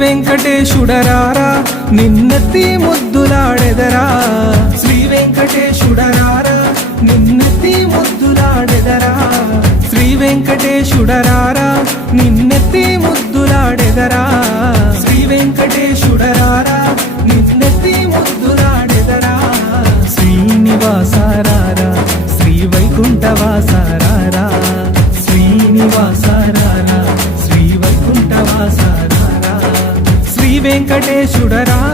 వెంకటేశుడరారా నిన్నెత్తి ముద్దులాడెదరా శ్రీ వెంకటేశుడరారా నిన్నెత్తి ముద్దులాడెదరా శ్రీ వెంకటేశుడరారా నిన్నెత్తి ముద్దులాడెదరా శ్రీ వెంకటేశుడరారా నిన్నెత్తి ముద్దులాడెదరా శ్రీనివాసారారా శ్రీ వైకుంఠవాసారారా శ్రీనివాసారారా శ్రీ వైకుంఠవాసారారా శ్రీ వెంకటేశుడరారా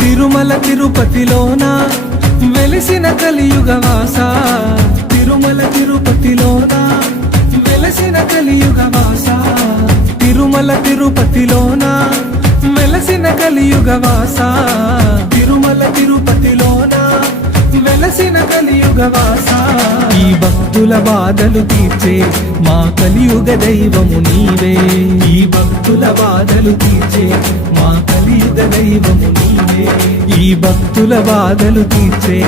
తిరుమల తిరుపతిలోన వెలిసిన కలియుగవాస తిరుమల తిరుపతిలోన వెలసిన కలియుగవాస తిరుమల తిరుపతిలోన వెలసిన కలియుగవాస తిరుమల తిరుపతిలోన వెలసిన కలియుగవాస ఈ భక్తుల బాధలు తీర్చే మా కలియుగ దైవము నీవే ఈ భక్తుల బాధలు తీర్చే మా కలియుగ దైవము నీవే ఈ భక్తుల బాధలు తీర్చే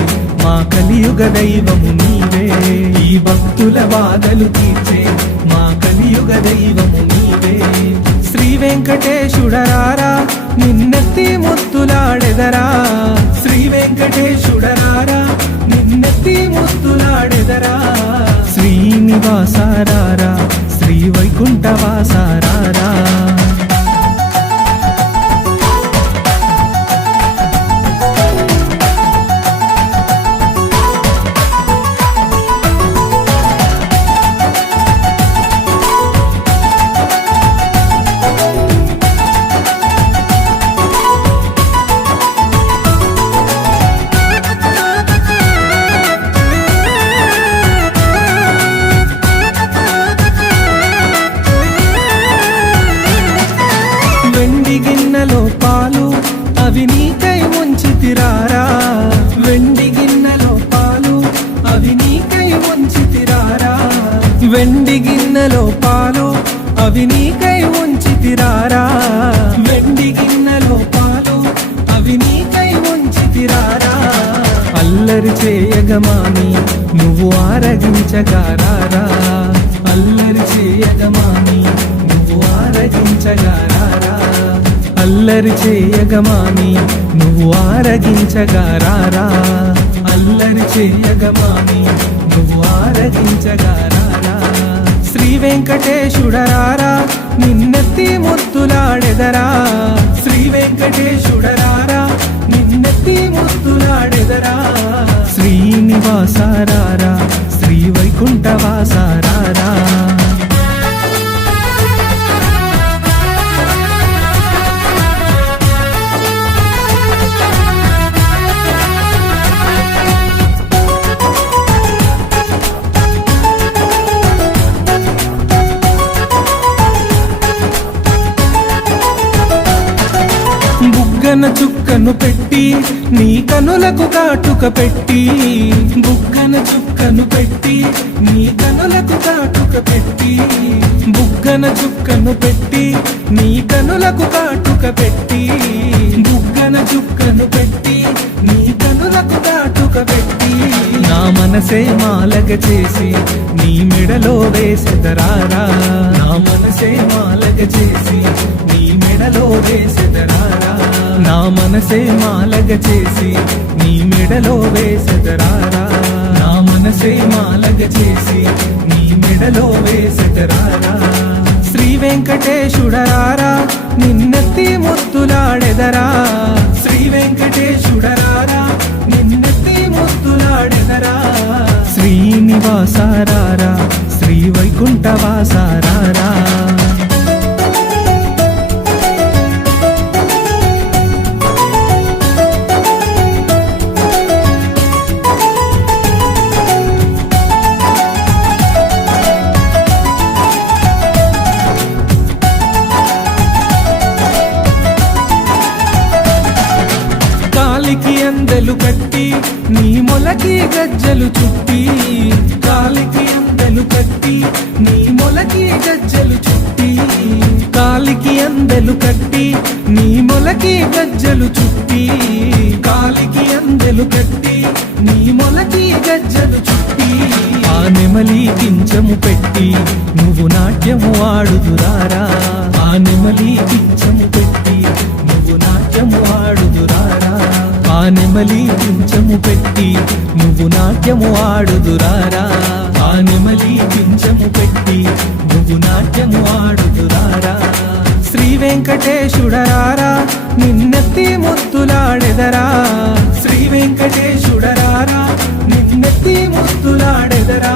మా కలియుగ దైవము నీవే ఈ భక్తుల బాధలు తీర్చే మా కలియుగ దైవము నీవే శ్రీ వెంకటేశుడరారా నిన్నెత్తి ముద్దులాడెదరా శ్రీ వెంకటేశుడరారా నిన్నెత్తి ముద్దులాడెదరా శ్రీనివాసారారా శ్రీ వైకుంఠవాసారారా వెండి గిన్నెలో పాలు అవి నీకై ఉంచితిరారా వెండి గిన్నెలో పాలు అవి నీకై ఉంచితిరారా వెండి గిన్నెలో పాలు అవి నీకై ఉంచితిరారా వెండి గిన్నెలో పాలు అవి నీకై ఉంచితిరారా అల్లరి చేయగమాని నువ్వు ఆరగించగారారా అల్లరి చేయగమాని నువ్వు ఆరగించగారారా అల్లరి చేయగమాని నువ్వు ఆరగించగారారా అల్లరి చేయగమాని నువ్వు ఆరగించగారారా శ్రీ వెంకటేశుడరారా నిన్నెత్తి ముద్దులాడెదరా శ్రీ వెంకటేశుడరారా నిన్నెత్తి ముద్దులాడెదరా శ్రీనివాసారారా శ్రీ వైకుంఠవాసారారా బుగ్గన చుక్కను పెట్టి నీ కనులకు కాటుక పెట్టి బుగ్గన చుక్కను పెట్టి నీ కనులకు కాటుక పెట్టి బుగ్గన చుక్కను పెట్టి నీ కనులకు కాటుక పెట్టి బుగ్గన చుక్కను పెట్టి నీ కనులకు కాటుక పెట్టి నా మనసే మాలగ చేసి నీ మెడలో వేసెదరారా నా మనసే మాలగ చేసి నీ మెడలో వేసెదరారా నా మనసే మాలగ చేసి నీ మెడలో వేసెదరారా నా మనసే మాలగ చేసి నీ మెడలో వేసెదరారా శ్రీ వెంకటేశుడరారా నిన్నెత్తి ముద్దులాడెదరా శ్రీ వెంకటేశుడరారా నిన్నెత్తి ముద్దులాడెదరా శ్రీనివాసారారా శ్రీ వైకుంఠవాసారారా కాలికి అందెలు కట్టి నీ మొలకి గజ్జలు చుట్టి కాలికి అందెలు కట్టి నీ మొలకి గజ్జలు చుట్టి కాలికి అందెలు కట్టి నీ మొలకి గజ్జలు చుట్టి కాలికి అందెలు కట్టి నీ మొలకి గజ్జలు చుట్టి ఆ నెమలి పింఛము పెట్టి నువ్వు నాట్యము ఆడుదురారా ఆ నెమలి పింఛము పెట్టి నువ్వు నాట్యము ఆడుదురారా ఆ నెమలి పింఛము పెట్టి నువ్వు నాట్యము ఆడుదురారా ఆ నెమలి పింఛము పెట్టి నువ్వు నాట్యము ఆడుదురారా శ్రీ వెంకటేశుడరారా నిన్నెత్తి ముద్దులాడెదరా శ్రీ వెంకటేశుడరారా నిన్నెత్తి ముద్దులాడెదరా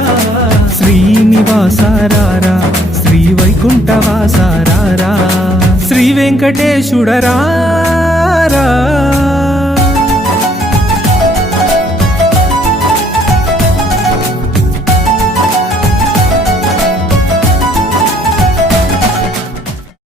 శ్రీనివాసారారా శ్రీ వైకుంఠవాసారారా శ్రీ వెంకటేశుడరా